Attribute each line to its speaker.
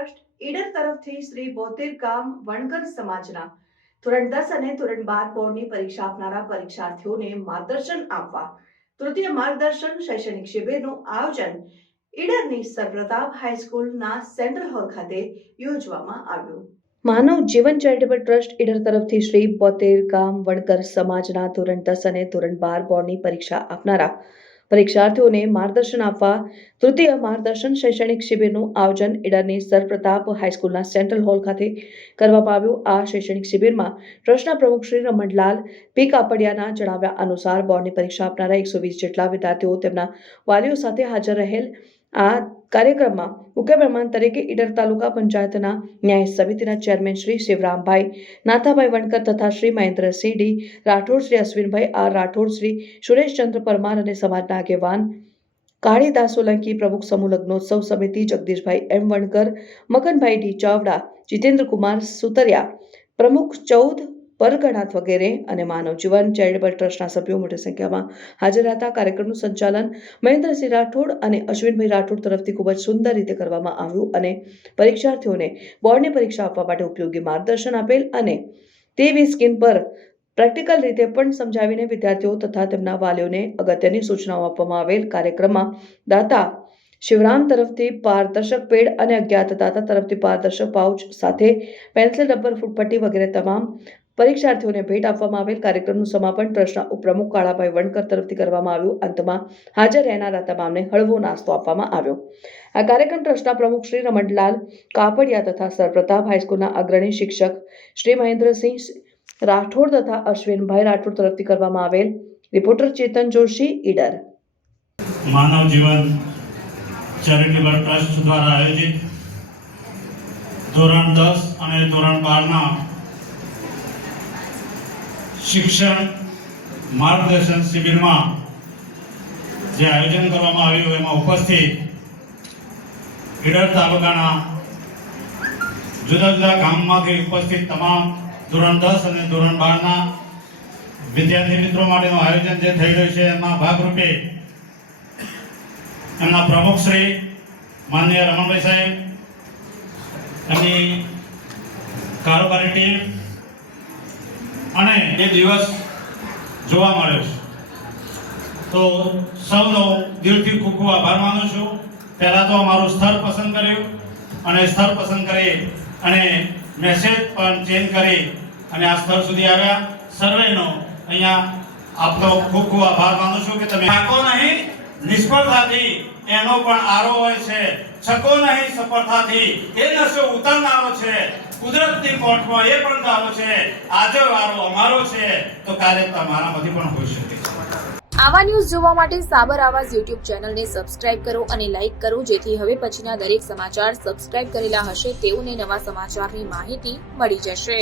Speaker 1: તરફથી શ્રી બોતેર ગામ વણકર સમાજના ધોરણ દસ અને ધોરણ બાર બોર્ડની પરીક્ષા આપનારા પરીક્ષાર્થીઓને માર્ગદર્શન આપવા તૃતીય માર્ગદર્શન શૈક્ષણિક શિબિરનું આયોજન ઈડરની સરપ્રતાપ હાઈસ્કૂલના સેન્ટ્રલ હોલ ખાતે યોજવામાં આવ્યું. માનવ જીવન ચેરિટેબલ ટ્રસ્ટ ઈડર તરફથી શ્રી બોતેર ગામ વણકર સમાજના ધોરણ દસ અને ધોરણ બાર બોર્ડની પરીક્ષા આપનારા પરીક્ષાર્થીઓને માર્ગદર્શન આપવા તૃતીય માર્ગદર્શન શૈક્ષણિક શિબિરનું આયોજન ઈડરની સરપ્રતાપ હાઈસ્કૂલના સેન્ટ્રલ હોલ ખાતે કરવામાં આવ્યું. આ શૈક્ષણિક શિબિરમાં ટ્રસ્ટના પ્રમુખ શ્રી રમણલાલ પી. કાપડિયાના જણાવ્યા અનુસાર બોર્ડની પરીક્ષા આપનારા એકસો વીસ જેટલા વિદ્યાર્થીઓ તેમના વાલીઓ સાથે હાજર રહેલ આ કાર્યક્રમમાં મુખ્ય મહેમાન તરીકે ઈડર તાલુકા પંચાયતના ન્યાય સમિતિના ચેરમેન શ્રી શિવરામભાઈ, નાથાભાઈ વણકર તથા શ્રી મહેન્દ્રસિંહ ડી, રાઠોડ શ્રી અશ્વિનભાઈ આર રાઠોડ, શ્રી સુરેશચંદ્ર પરમાર અને સમાજના આગેવાન કાળીદાસ સોલંકી પ્રમુખ સમૂહ લગ્નોત્સવ સમિતિ, જગદીશભાઈ એમ વણકર, મગનભાઈ ડી ચાવડા, જીતેન્દ્રકુમાર સુતરિયા, પ્રમુખ ચૌદ પરગણાથ વગેરે અને માનવ જીવન ચેરિટેબલ ટ્રસ્ટના સભ્યો મોટી સંખ્યામાં હાજર હતા. કાર્યક્રમનું સંચાલન મહેન્દ્રસિંહ રાઠોડ અને અશ્વિનભાઈ રાઠોડ તરફથી ખૂબ જ સુંદર રીતે કરવામાં આવ્યું અને પરીક્ષાર્થીઓને બોર્ડની પરીક્ષા આપવા માટે ઉપયોગી માર્ગદર્શન આપેલ અને તેવી સ્કીન પર પ્રેક્ટિકલ રીતે પણ સમજાવીને વિદ્યાર્થીઓ તથા તેમના વાલીઓને અગત્યની સૂચનાઓ આપવામાં આવેલ કાર્યક્રમમાં દાતા શિવરામ તરફથી પારદર્શક પેડ અને અજ્ઞાત દાતા તરફથી પારદર્શક પાઉચ સાથે પેન્સિલ, રબર, ફૂટપટ્ટી વગેરે તમામ પરીક્ષાર્થીઓને ભેટ આપવામાં આવેલ કાર્યક્રમનું સમાપન ટ્રસ્ટના ઉપપ્રમુખ કાળાભાઈ વણકર તરફથી કરવામાં આવ્યું. અંતમાં હાજર રહેનારા તમામને હળવો નાસ્તો આપવામાં આવ્યો. આ કાર્યક્રમ ટ્રસ્ટના પ્રમુખ શ્રી રમણલાલ કાપડિયા તથા સરપ્રતાપ હાઈસ્કૂલના અગ્રણી શિક્ષક શ્રી મહેન્દ્રસિંહ રાઠોડ તથા અશ્વિનભાઈ રાઠોડ તરફથી કરવામાં આવેલ reporter Chetan Joshi, Idar.
Speaker 2: Manav Jeevan charitable trust દ્વારા આયોજિત ધોરણ દસ અને ધોરણ બારના શિક્ષણ માર્ગદર્શન શિબિરમાં જે આયોજન કરવામાં આવ્યું એમાં ઉપસ્થિત ઈડર તાલુકાના જુદા જુદા ગામમાંથી ઉપસ્થિત તમામ ધોરણ દસ અને ધોરણ બારના વિદ્યાર્થી મિત્રો માટેનું આયોજન જે થઈ રહ્યું છે, એમાં ભાગરૂપે એમના પ્રમુખ શ્રી માનનીય રમણભાઈ સાહેબ, એમની કારોબારી ટીમ અને એ દિવસ જોવા મળ્યો છે. તો સૌનો દિલથી ખૂબ ખૂબ આભાર માનું છું. પહેલાં તો અમારું સ્થળ પસંદ કર્યું અને સ્થળ પસંદ કરી અને મેસેજ પણ ચેન્જ કરી અને આ સ્થળ સુધી આવ્યા. સર્વેનો અહીંયા આપનો ખૂબ ખૂબ આભાર માનું છું કે તમે થાકો નહીં નિષ્ફળતાથી એનો પણ આરો હોય છે. છકો નહીં સફળતાથી એ નશો ઉતરનારો છે. કુદરતની કોર્ટમાં એ પણ દાવો છે, આજે વારો અમારો છે, તો કાલે તમારામાંથી પણ હોઈ શકે
Speaker 3: આવા ન્યૂઝ જોવા માટે સાબર આવાજ યુટ્યુબ ચેનલને સબસ્ક્રાઇબ કરો અને લાઇક કરો, જેથી હવે પછીના દરેક સમાચાર સબસ્ક્રાઇબ કરેલા હશે તેઓને નવા સમાચારની માહિતી મળી જશે.